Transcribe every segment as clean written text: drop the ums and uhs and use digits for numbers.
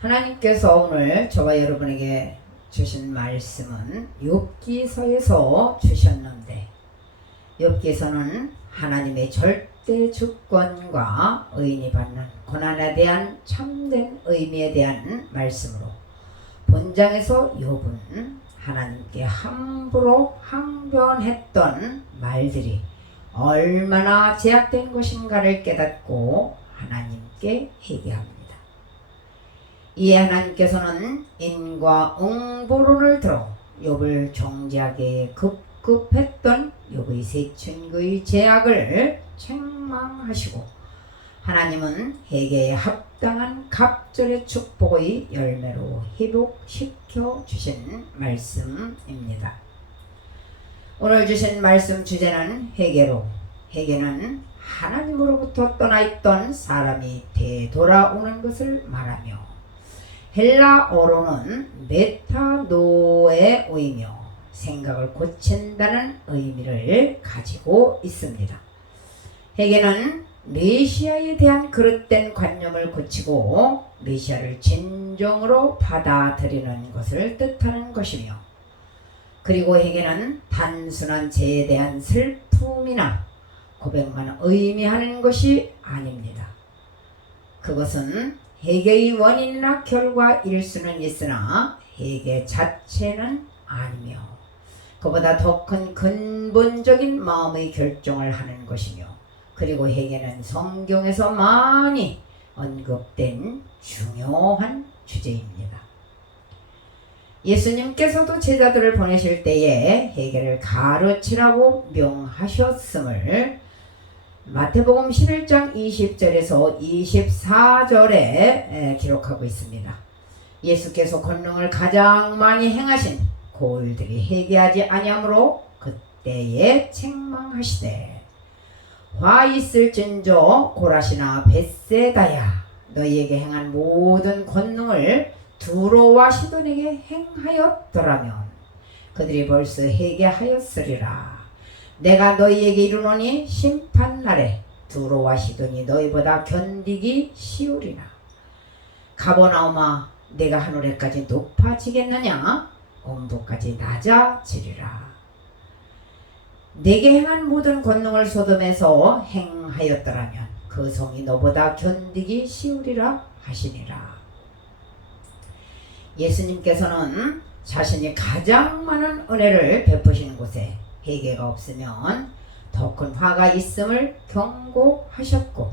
하나님께서 오늘 저와 여러분에게 주신 말씀은 욥기서에서 주셨는데, 욥기서는 하나님의 절대 주권과 의인이 받는 고난에 대한 참된 의미에 대한 말씀으로, 본장에서 욥은 하나님께 함부로 항변했던 말들이 얼마나 제약된 것인가를 깨닫고 하나님께 회개합니다. 이에 하나님께서는 인과응보론을 들어 욥을 정죄하게 급급했던 욥의 세 친구의 죄악을 책망하시고, 하나님은 회개에 합당한 갑절의 축복의 열매로 회복시켜 주신 말씀입니다. 오늘 주신 말씀 주제는 회개로, 회개는 하나님으로부터 떠나 있던 사람이 되돌아오는 것을 말하며, 헬라어로는 메타노의 의미며 생각을 고친다는 의미를 가지고 있습니다. 회개는 메시아에 대한 그릇된 관념을 고치고 메시아를 진정으로 받아들이는 것을 뜻하는 것이며, 그리고 회개는 단순한 죄에 대한 슬픔이나 고백만 의미하는 것이 아닙니다. 그것은 회개의 원인이나 결과일 수는 있으나 회개 자체는 아니며, 그보다 더 큰 근본적인 마음의 결정을 하는 것이며, 그리고 회개는 성경에서 많이 언급된 중요한 주제입니다. 예수님께서도 제자들을 보내실 때에 회개를 가르치라고 명하셨음을 마태복음 11장 20절에서 24절에 기록하고 있습니다. 예수께서 권능을 가장 많이 행하신 고을들이 회개하지 아니하므로 그때에 책망하시되, 화 있을진저 고라시나 벳세다야, 너희에게 행한 모든 권능을 두로와 시돈에게 행하였더라면 그들이 벌써 회개하였으리라. 내가 너희에게 이르노니 심판날에 두로와 시돈이 너희보다 견디기 쉬우리라. 가버나움아, 내가 하늘에까지 높아지겠느냐? 온부까지 낮아지리라. 내게 행한 모든 권능을 소돔에서 행하였더라면 그 성이 너보다 견디기 쉬우리라 하시니라. 예수님께서는 자신이 가장 많은 은혜를 베푸신 곳에 회개가 없으면 더 큰 화가 있음을 경고하셨고,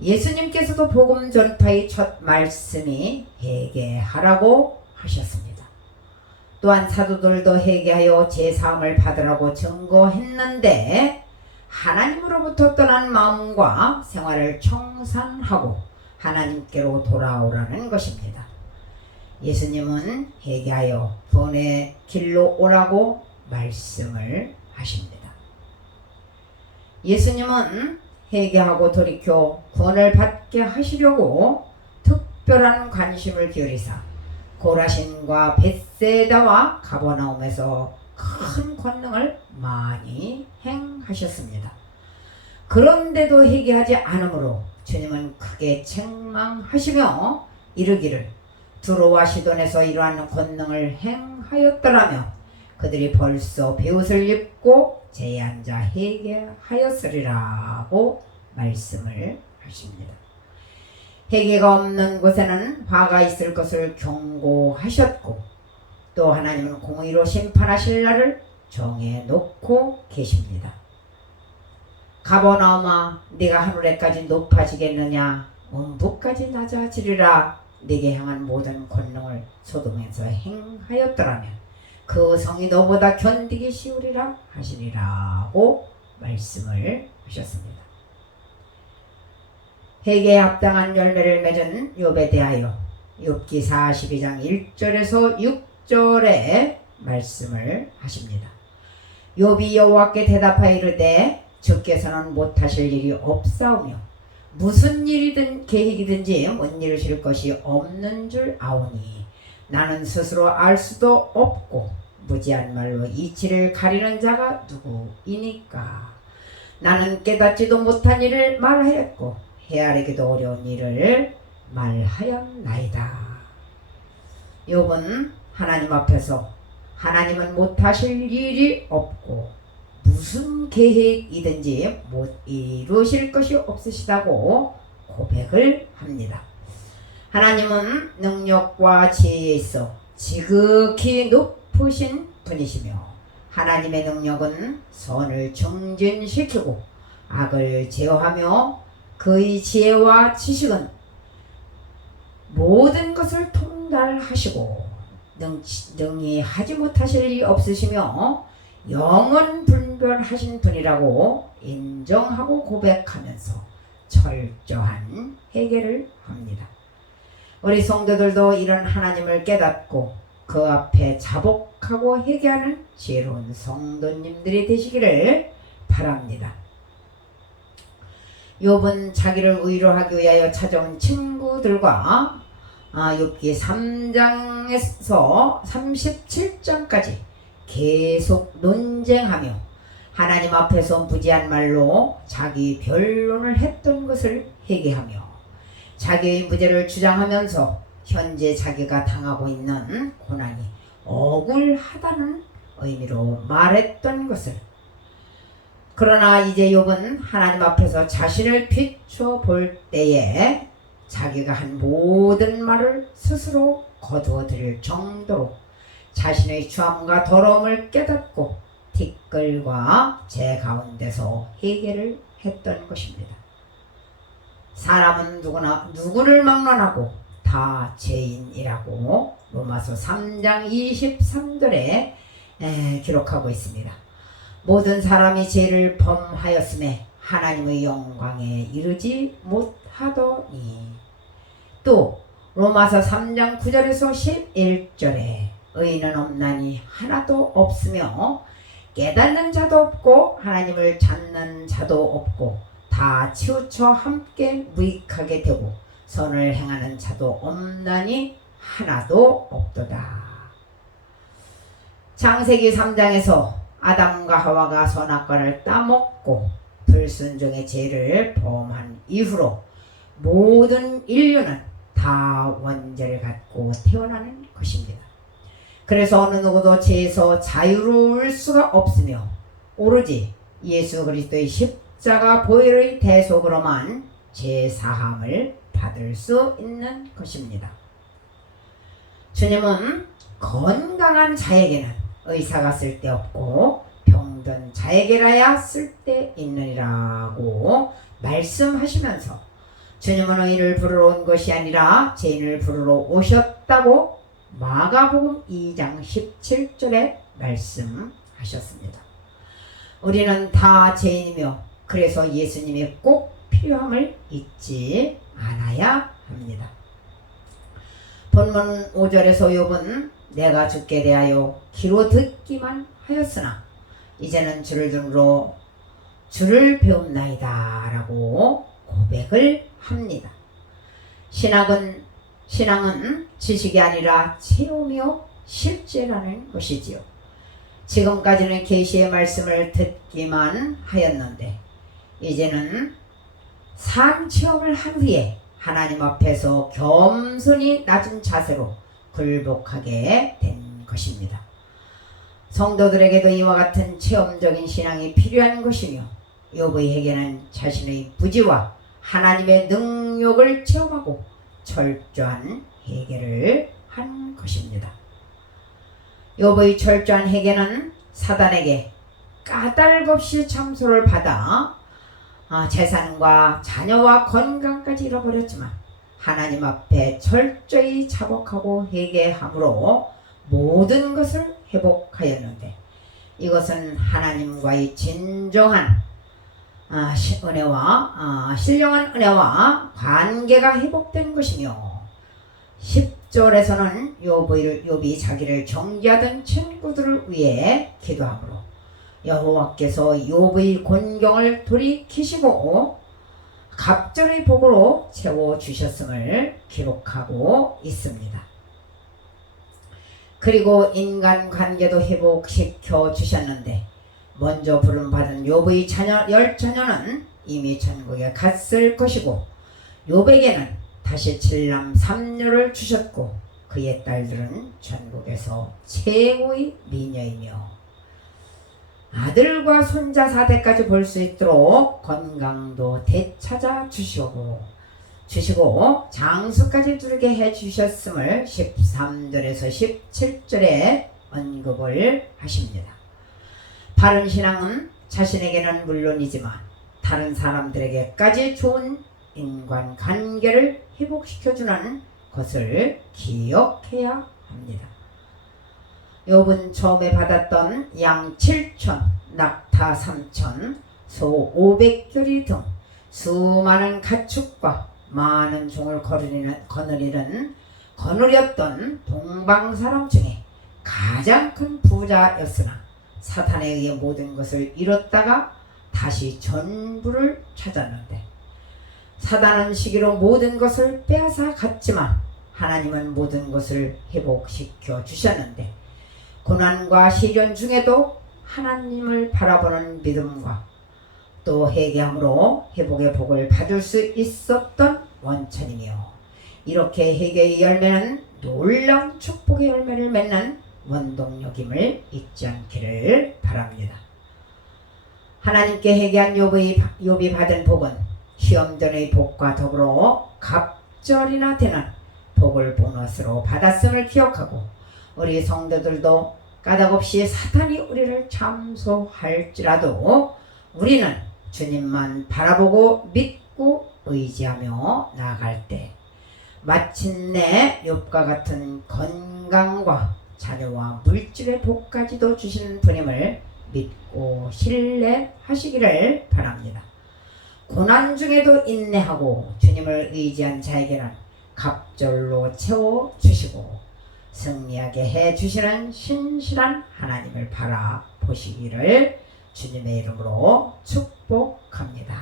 예수님께서도 복음 전파의 첫 말씀이 회개하라고 하셨습니다. 또한 사도들도 회개하여 제사함을 받으라고 증거했는데, 하나님으로부터 떠난 마음과 생활을 청산하고 하나님께로 돌아오라는 것입니다. 예수님은 회개하여 구원의 길로 오라고 말씀을 하십니다. 예수님은 회개하고 돌이켜 구원을 받게 하시려고 특별한 관심을 기울이사 고라신과 벳세다와 가버나움에서 큰 권능을 많이 행하셨습니다. 그런데도 회개하지 않으므로 주님은 크게 책망하시며 이르기를, 두로와 시돈에서 이러한 권능을 행하였더라면 그들이 벌써 베옷을 입고 제에 앉아 회개하였으리라고 말씀을 하십니다. 회개가 없는 곳에는 화가 있을 것을 경고하셨고, 또 하나님은 공의로 심판하실 날을 정해놓고 계십니다. 가버나움아, 네가 하늘에까지 높아지겠느냐? 온부까지 낮아지리라. 네게 향한 모든 권능을 소돔에서 행하였더라면 그 성이 너보다 견디기 쉬우리라 하시니라고 말씀을 하셨습니다. 회개에 합당한 열매를 맺은 욥에 대하여 욥기 42장 1절에서 6절에 말씀을 하십니다. 욥이 여호와께 대답하여 이르되, 주께서는 못하실 일이 없사오며 무슨 일이든 계획이든지 못 이루실 것이 없는 줄 아오니, 나는 스스로 알 수도 없고 무지한 말로 이치를 가리는 자가 누구이니까. 나는 깨닫지도 못한 일을 말하였고 헤아리기도 어려운 일을 말하였나이다. 욥은 하나님 앞에서 하나님은 못하실 일이 없고 무슨 계획이든지 못 이루실 것이 없으시다고 고백을 합니다. 하나님은 능력과 지혜에 있어 지극히 높으신 분이시며 하나님의 능력은 선을 증진시키고 악을 제어하며 그의 지혜와 지식은 모든 것을 통달하시고 능히 하지 못하실 일이 없으시며 영원 분별하신 분이라고 인정하고 고백하면서 철저한 회개를 합니다. 우리 성도들도 이런 하나님을 깨닫고 그 앞에 자복하고 회개하는 지혜로운 성도님들이 되시기를 바랍니다. 욥은 자기를 위로하기 위하여 찾아온 친구들과 욥기 3장에서 37장까지 계속 논쟁하며 하나님 앞에서 무지한 말로 자기 변론을 했던 것을 회개하며 자기의 무죄를 주장하면서 현재 자기가 당하고 있는 고난이 억울하다는 의미로 말했던 것을, 그러나 이제 욥은 하나님 앞에서 자신을 비춰볼 때에 자기가 한 모든 말을 스스로 거두어 드릴 정도로 자신의 추함과 더러움을 깨닫고 티끌과 제 가운데서 회개를 했던 것입니다. 사람은 누구를 막론하고 다 죄인이라고 로마서 3장 23절에 기록하고 있습니다. 모든 사람이 죄를 범하였음에 하나님의 영광에 이르지 못하더니, 또 로마서 3장 9절에서 11절에 의인은 없나니 하나도 없으며 깨닫는 자도 없고 하나님을 찾는 자도 없고 다 치우쳐 함께 무익하게 되고 선을 행하는 자도 없나니 하나도 없도다. 창세기 3장에서 아담과 하와가 선악과를 따먹고 불순종의 죄를 범한 이후로 모든 인류는 다 원죄를 갖고 태어나는 것입니다. 그래서 어느 누구도 죄에서 자유로울 수가 없으며 오로지 예수 그리스도의 십자가 보혈의 대속으로만 죄 사함을 받을 수 있는 것입니다. 주님은 건강한 자에게는 의사가 쓸데없고 병든 자에게라야 쓸데있느니라고 말씀하시면서 주님은 의인을 부르러 온 것이 아니라 죄인을 부르러 오셨다고 마가복음 2장 17절에 말씀하셨습니다. 우리는 다 죄인이며 그래서 예수님이 꼭 필요함을 잊지 않아야 합니다. 본문 5절에서 욥은 내가 주께 대하여 귀로 듣기만 하였으나 이제는 주를 등으로 주를 배움나이다 라고 고백을 합니다. 신앙은 지식이 아니라 체험이요 실제라는 것이지요. 지금까지는 계시의 말씀을 듣기만 하였는데 이제는 삶 체험을 한 후에 하나님 앞에서 겸손히 낮은 자세로 굴복하게 된 것입니다. 성도들에게도 이와 같은 체험적인 신앙이 필요한 것이며 욥의 회개는 자신의 부지와 하나님의 능력을 체험하고 철저한 회개를 한 것입니다. 욥의 철저한 회개는 사단에게 까닭없이 참소를 받아 재산과 자녀와 건강까지 잃어버렸지만 하나님 앞에 철저히 자복하고 회개함으로 모든 것을 회복하였는데 이것은 하나님과의 진정한 신령한 은혜와 관계가 회복된 것이며 10절에서는 욥이 자기를 정죄하던 친구들을 위해 기도하므로 여호와께서 욥의 곤경을 돌이키시고 갑절의 복으로 채워주셨음을 기록하고 있습니다. 그리고 인간관계도 회복시켜 주셨는데 먼저 부름받은 욥의 10자녀는 이미 천국에 갔을 것이고 욥에게는 다시 7남 3녀를 주셨고 그의 딸들은 전국에서 최고의 미녀이며 아들과 손자 4대까지 볼 수 있도록 건강도 되찾아 주시고 장수까지 두르게 해주셨음을 13절에서 17절에 언급을 하십니다. 바른 신앙은 자신에게는 물론이지만 다른 사람들에게까지 좋은 인간관계를 회복시켜주는 것을 기억해야 합니다. 욥은 처음에 받았던 양 7천, 낙타 3천, 소 500결이 등 수많은 가축과 많은 종을 거느렸던 동방사람 중에 가장 큰 부자였으나 사탄에 의해 모든 것을 잃었다가 다시 전부를 찾았는데 사단은 시기로 모든 것을 빼앗아 갔지만 하나님은 모든 것을 회복시켜 주셨는데 고난과 시련 중에도 하나님을 바라보는 믿음과 또 회개함으로 회복의 복을 받을 수 있었던 원천이며 이렇게 회개의 열매는 놀라운 축복의 열매를 맺는 원동력임을 잊지 않기를 바랍니다. 하나님께 회개한 욥이 받은 복은 시험전의 복과 더불어 갑절이나 되는 복을 보너스로 받았음을 기억하고 우리 성도들도 까닭없이 사탄이 우리를 참소할지라도 우리는 주님만 바라보고 믿고 의지하며 나아갈 때 마침내 욥과 같은 건강과 자녀와 물질의 복까지도 주시는 분임을 믿고 신뢰하시기를 바랍니다. 고난 중에도 인내하고 주님을 의지한 자에게는 갑절로 채워주시고 승리하게 해주시는 신실한 하나님을 바라보시기를 주님의 이름으로 축복합니다.